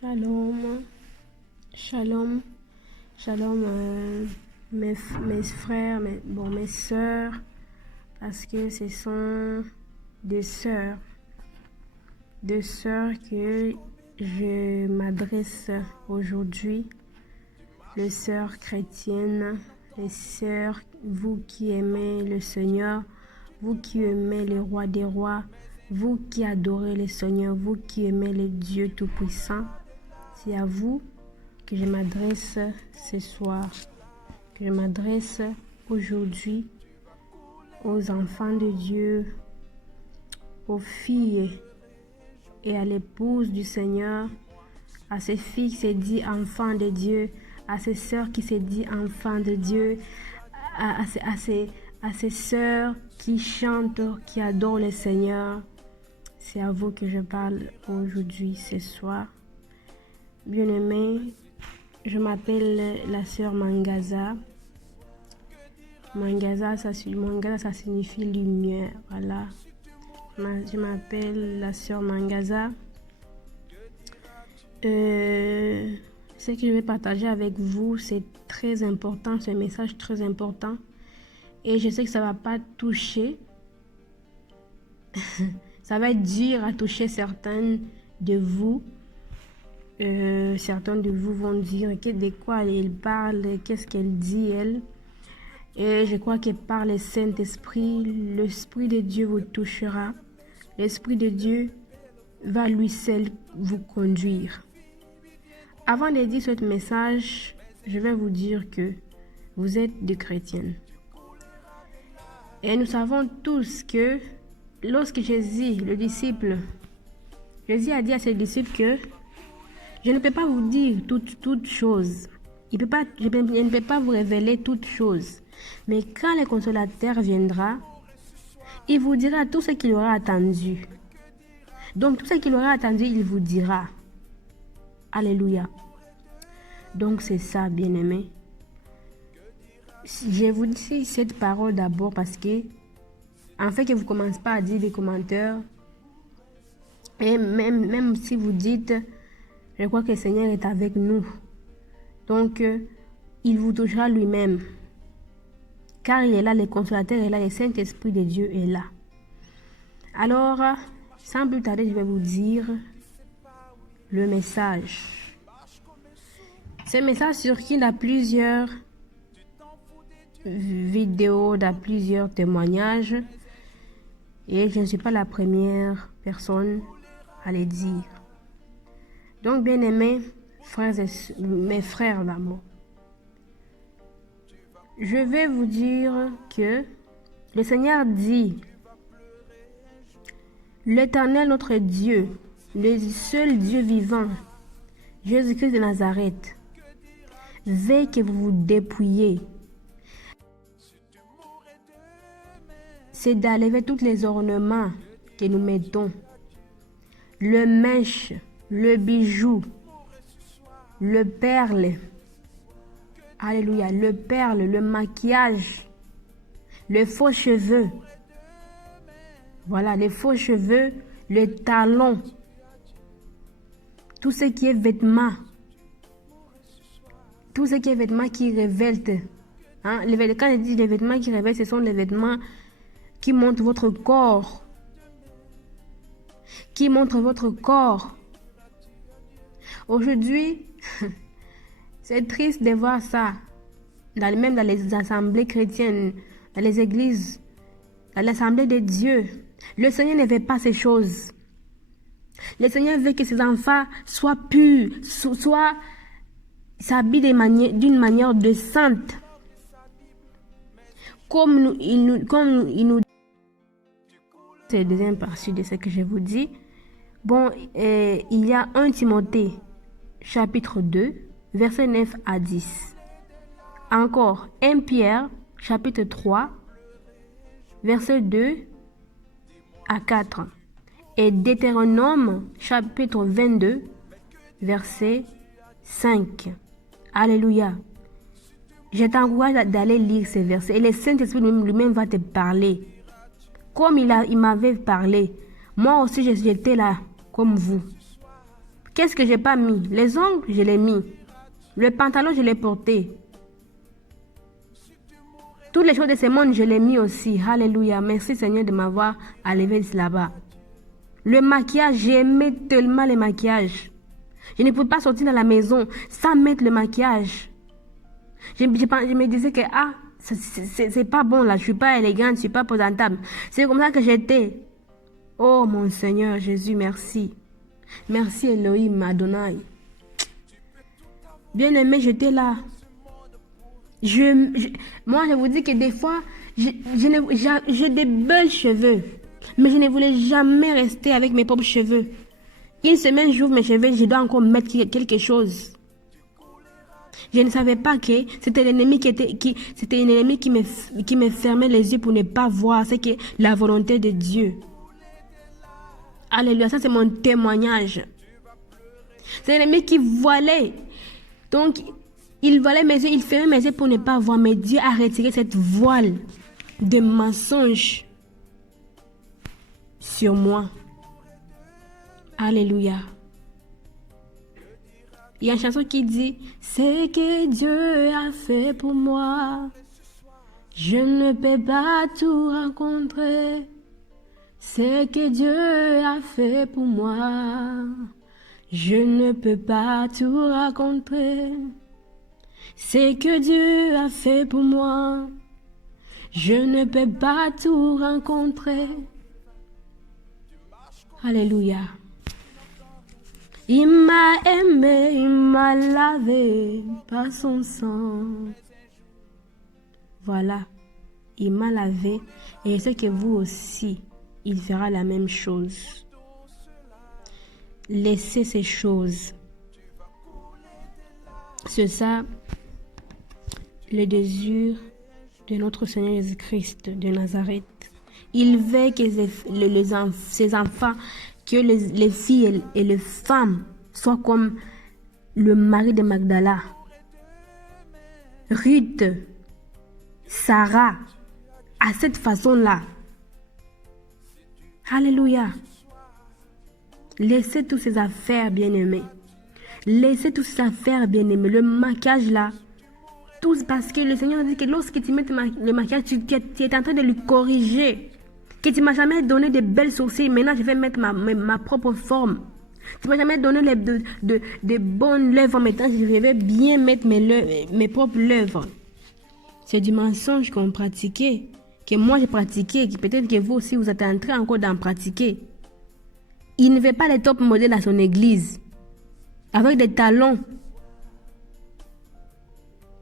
Shalom, shalom, shalom, mes frères, mes sœurs, parce que ce sont deux sœurs que je m'adresse aujourd'hui, les sœurs chrétiennes, les sœurs, vous qui aimez le Seigneur, vous qui aimez le roi des rois, vous qui adorez le Seigneur, vous qui aimez le Dieu Tout-Puissant. C'est à vous que je m'adresse ce soir, que je m'adresse aujourd'hui aux enfants de Dieu, aux filles et à l'épouse du Seigneur, à ces filles qui se disent enfants de Dieu, à ces sœurs qui se disent enfants de Dieu, à ces sœurs qui chantent, qui adorent le Seigneur. C'est à vous que je parle aujourd'hui, ce soir. Bien-aimés, je m'appelle la sœur Mangaza. Mangaza, ça signifie lumière. Voilà. Je m'appelle la sœur Mangaza. Ce que je vais partager avec vous, c'est très important, c'est un message très important. Et je sais que ça ne va pas toucher. Ça va être dur à toucher certaines de vous. Certains de vous vont dire de quoi elle parle, qu'est-ce qu'elle dit elle. Et je crois que par le Saint-Esprit, l'Esprit de Dieu vous touchera. L'Esprit de Dieu va lui seul vous conduire. Avant de dire ce message, je vais vous dire que vous êtes des chrétiennes. Et nous savons tous que lorsque Jésus, le disciple, Jésus a dit à ses disciples que je ne peux pas vous dire toutes choses. Je ne peux pas vous révéler toutes choses. Mais quand le consolateur viendra, il vous dira tout ce qu'il aura attendu. Donc tout ce qu'il aura attendu, il vous dira. Alléluia. Donc c'est ça, bien-aimés. Je vous dis cette parole d'abord parce que, en fait, que vous ne commencez pas à dire des commentaires. Et même si vous dites, je crois que le Seigneur est avec nous. Donc, il vous touchera lui-même. Car il est là, le consolateur est là, le Saint-Esprit de Dieu est là. Alors, sans plus tarder, je vais vous dire le message. Ce message circule dans plusieurs vidéos, dans plusieurs témoignages. Et je ne suis pas la première personne à le dire. Donc, bien-aimés, mes frères d'amour, je vais vous dire que le Seigneur dit, l'Éternel notre Dieu, le seul Dieu vivant, Jésus-Christ de Nazareth, veille que vous vous dépouillez. C'est d'enlever tous les ornements que nous mettons, le mèche, le bijou, le perle, alléluia, le perle, le maquillage, les faux cheveux, voilà, les faux cheveux, les talons, tout ce qui est vêtements, tout ce qui est vêtements qui révèlent, hein, quand je dis les vêtements qui révèlent, ce sont les vêtements qui montrent votre corps, Aujourd'hui, c'est triste de voir ça, même dans les assemblées chrétiennes, dans les églises, dans l'assemblée de Dieu. Le Seigneur ne veut pas ces choses. Le Seigneur veut que ses enfants soient purs, s'habillent d'une manière décente. Comme il nous dit, c'est la deuxième partie de ce que je vous dis. Bon, il y a 1 Timothée, chapitre 2, versets 9 à 10. Encore 1 Pierre, chapitre 3, versets 2 à 4. Et Deutéronome, chapitre 22, verset 5. Alléluia. Je t'encourage d'aller lire ces versets. Et le Saint-Esprit lui-même va te parler. Comme il m'avait parlé. Moi aussi, j'étais là, comme vous. Qu'est-ce que j'ai pas mis? Les ongles, je l'ai mis. Le pantalon, je l'ai porté. Toutes les choses de ce monde, je l'ai mis aussi. Alléluia. Merci Seigneur de m'avoir enlevé là-bas. Le maquillage, j'aimais tellement le maquillage. Je ne pouvais pas sortir dans la maison sans mettre le maquillage. Je me disais que c'est pas bon là, je suis pas élégante, je suis pas présentable. C'est comme ça que j'étais. Oh mon Seigneur Jésus, merci. Merci Elohim Adonai. Bien-aimé, j'étais là. Moi, je vous dis que des fois, j'ai des belles cheveux. Mais je ne voulais jamais rester avec mes propres cheveux. Une semaine, j'ouvre mes cheveux, je dois encore mettre quelque chose. Je ne savais pas que c'était l'ennemi c'était un ennemi qui me fermait les yeux pour ne pas voir ce que la volonté de Dieu. Alléluia, ça c'est mon témoignage. C'est l'ennemi qui voilait. Donc, il voilait mes yeux, il fermait mes yeux pour ne pas voir. Mais Dieu a retiré cette voile de mensonge sur moi. Alléluia. Il y a une chanson qui dit « Ce que Dieu a fait pour moi, je ne peux pas tout rencontrer. Ce que Dieu a fait pour moi, je ne peux pas tout rencontrer. Ce que Dieu a fait pour moi, je ne peux pas tout rencontrer. » Alléluia. Il m'a aimé, il m'a lavé par son sang. Voilà, il m'a lavé et je sais que vous aussi, il fera la même chose. Laissez ces choses. C'est ça, le désir de notre Seigneur Jésus-Christ de Nazareth. Il veut que ses enfants, que les filles et les femmes soient comme le mari de Magdala, Ruth, Sarah, à cette façon-là. Alléluia. Laissez toutes ces affaires, bien-aimés. Laissez toutes ces affaires, bien-aimés. Le maquillage là, tout parce que le Seigneur dit que lorsque tu mets le maquillage, tu es en train de lui corriger. Que tu m'as jamais donné de belles sourcils, maintenant je vais mettre ma propre forme. Tu m'as jamais donné de bonnes lèvres, maintenant je vais bien mettre mes propres lèvres. C'est du mensonge qu'on pratiquait, que moi j'ai pratiqué, que peut-être que vous aussi vous êtes en train encore d'en pratiquer. Il ne veut pas les top modèles à son église, avec des talons.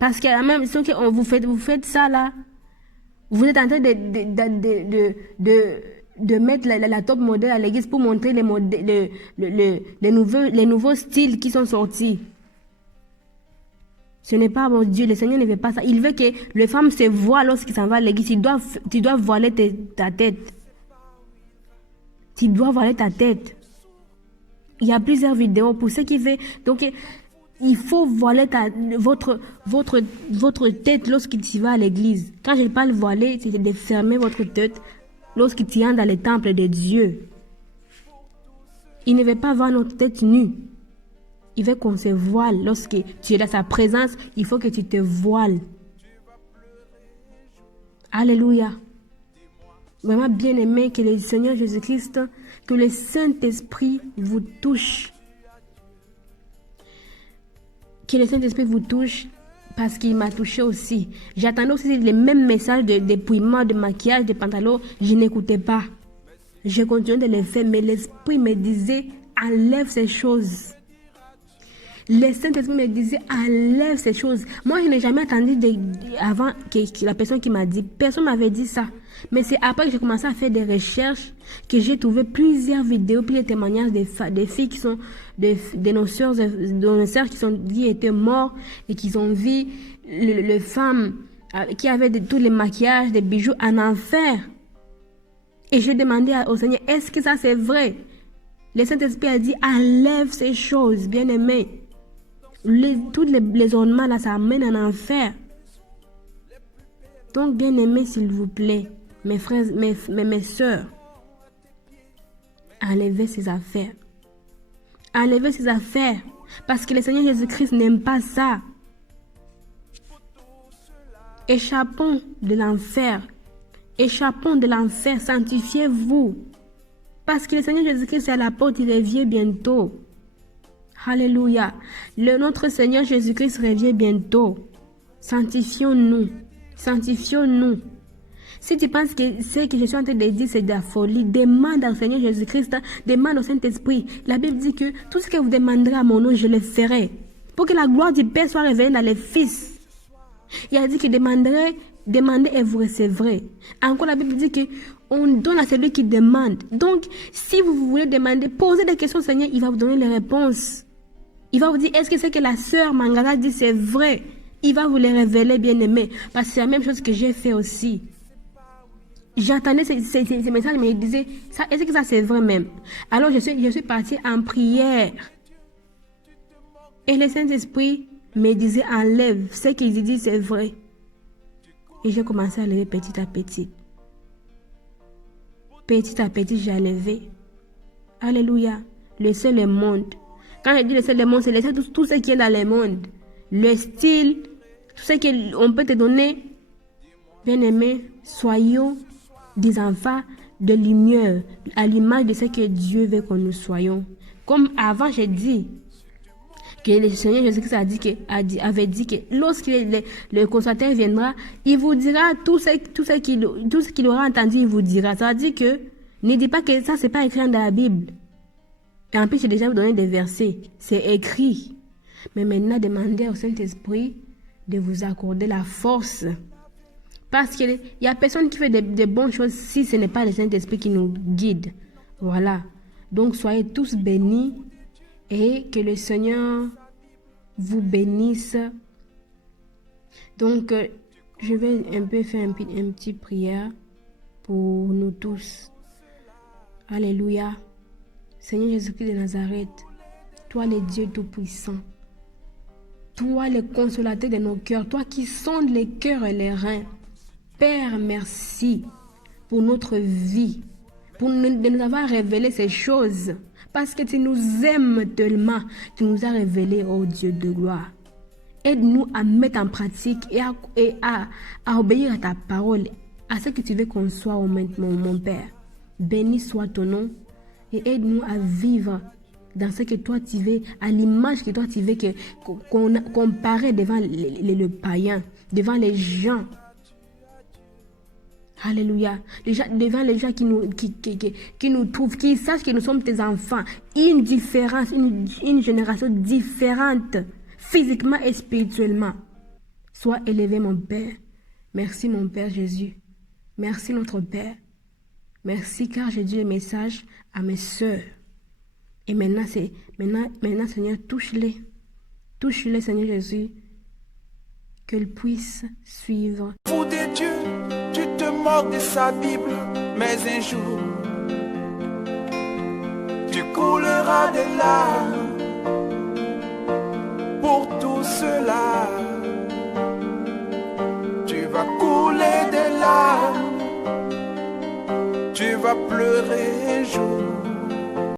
Parce que la même chose que vous faites ça là, vous êtes en train de mettre la top modèle à l'église pour montrer les nouveaux styles qui sont sortis. Ce n'est pas mon Dieu, le Seigneur ne veut pas ça. Il veut que les femmes se voient lorsqu'ils s'en vont à l'église. Tu dois voiler ta tête. Tu dois voiler ta tête. Il y a plusieurs vidéos pour ceux qui veulent. Donc, il faut voiler votre tête lorsque tu vas à l'église. Quand je parle voiler, c'est de fermer votre tête lorsque tu entres dans le temple de Dieu. Il ne veut pas voir notre tête nue. Il veut qu'on se voile. Lorsque tu es dans sa présence, il faut que tu te voiles. Alléluia. Vraiment bien aimé, que le Seigneur Jésus-Christ, que le Saint-Esprit vous touche. Que le Saint-Esprit vous touche parce qu'il m'a touché aussi. J'attendais aussi les mêmes messages de dépouillement, de maquillage, de pantalons. Je n'écoutais pas. Je continuais de les faire, mais l'Esprit me disait, enlève ces choses. Le Saint-Esprit me disait, enlève ces choses. Moi, je n'ai jamais attendu avant que la personne qui m'a dit, personne m'avait dit ça. Mais c'est après que j'ai commencé à faire des recherches que j'ai trouvé plusieurs vidéos, plusieurs témoignages des filles qui sont de nos sœurs qui étaient mortes et qui ont vu les femmes qui avaient tous les maquillages, des bijoux en enfer. Et j'ai demandé au Seigneur, est-ce que ça c'est vrai? Le Saint-Esprit a dit, enlève ces choses, bien-aimés. Tous les ornements là, ça amène en enfer. Donc, bien-aimés, s'il vous plaît, mes frères, mes sœurs, enlevez ces affaires. enlever ces affaires. Parce que le Seigneur Jésus-Christ n'aime pas ça. Échappons de l'enfer. Échappons de l'enfer. Sanctifiez-vous. Parce que le Seigneur Jésus-Christ est à la porte, il revient bientôt. Alléluia. Notre Seigneur Jésus-Christ revient bientôt. Sanctifions-nous. Sanctifions-nous. Si tu penses que ce que je suis en train de dire, c'est de la folie, demande au Seigneur Jésus-Christ, demande au Saint-Esprit. La Bible dit que tout ce que vous demanderez à mon nom, je le ferai. Pour que la gloire du Père soit révélée dans les fils. Il a dit que demandez et vous recevrez. Encore la Bible dit que on donne à celui qui demande. Donc, si vous voulez demander, posez des questions au Seigneur, il va vous donner les réponses. Il va vous dire, est-ce que ce que la sœur Mangala dit, c'est vrai? Il va vous les révéler, bien aimé. Parce que c'est la même chose que j'ai fait aussi. J'entendais ces messages, mais il disait, est-ce que ça c'est vrai même? Alors je suis partie en prière. Et le Saint-Esprit me disait, enlève. Ce qu'il dit, c'est vrai. Et j'ai commencé à lever petit à petit. Petit à petit, j'ai levé. Alléluia. Laissez le monde. Quand je dis laisser le monde, c'est laisser tout ce qui est dans le monde. Le style, tout ce qu'on peut te donner. Bien-aimés, soyons des enfants de lumière, à l'image de ce que Dieu veut que nous soyons. Comme avant, j'ai dit que le Seigneur Jésus-Christ avait dit que lorsque le consolateur viendra, il vous dira tout ce qu'il aura entendu, il vous dira. Ça veut dire que ne dis pas que ça, c'est pas écrit dans la Bible. Et en plus, j'ai déjà vous donné des versets. C'est écrit. Mais maintenant, demandez au Saint-Esprit de vous accorder la force. Parce qu'il n'y a personne qui fait de bonnes choses si ce n'est pas le Saint-Esprit qui nous guide. Voilà. Donc, soyez tous bénis et que le Seigneur vous bénisse. Donc, je vais un peu faire une petite prière pour nous tous. Alléluia. Seigneur Jésus-Christ de Nazareth, toi le Dieu Tout-Puissant, toi le consolateur de nos cœurs, toi qui sondes les cœurs et les reins, Père, merci pour notre vie, pour de nous avoir révélé ces choses, parce que tu nous aimes tellement, tu nous as révélé, oh Dieu de gloire. Aide-nous à mettre en pratique et à obéir à ta parole, à ce que tu veux qu'on soit, mon Père. Béni soit ton nom et aide-nous à vivre dans ce que toi tu veux, à l'image que toi tu veux qu'on paraît devant le païen, devant les gens. Alléluia. Devant les gens qui nous trouvent, qui sachent que nous sommes tes enfants. Une différence, une génération différente, physiquement et spirituellement. Sois élevé, mon Père. Merci, mon Père Jésus. Merci, notre Père. Merci, car j'ai dit le message à mes sœurs. Et maintenant, Seigneur, touche-les. Touche-les, Seigneur Jésus. Qu'elles puissent suivre. Pour des dieux, tu te moques de sa Bible, mais un jour, tu couleras des larmes pour tout cela. Tu vas couler des larmes, tu vas pleurer un jour.